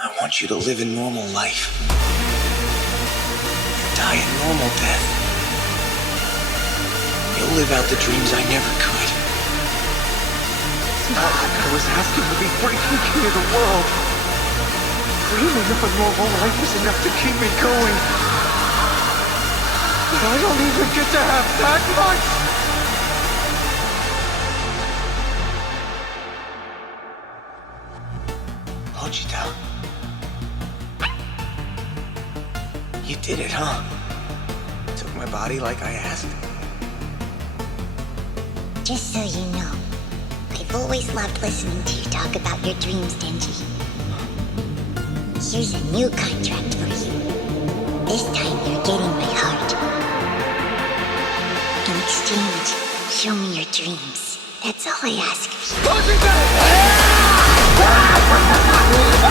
I want you to live a normal life. Die a normal death. You'll live out the dreams I never could. It's not like I was asking to be breaking king of the world. Dreaming of a normal life was enough to keep me going. But I don't even get to have that much! Pochita. You did it, huh? Took my body like I asked. Just so you know, I've always loved listening to you talk about your dreams, Denji. Here's a new contract for you. This time you're getting my heart. In exchange, show me your dreams. That's all I ask.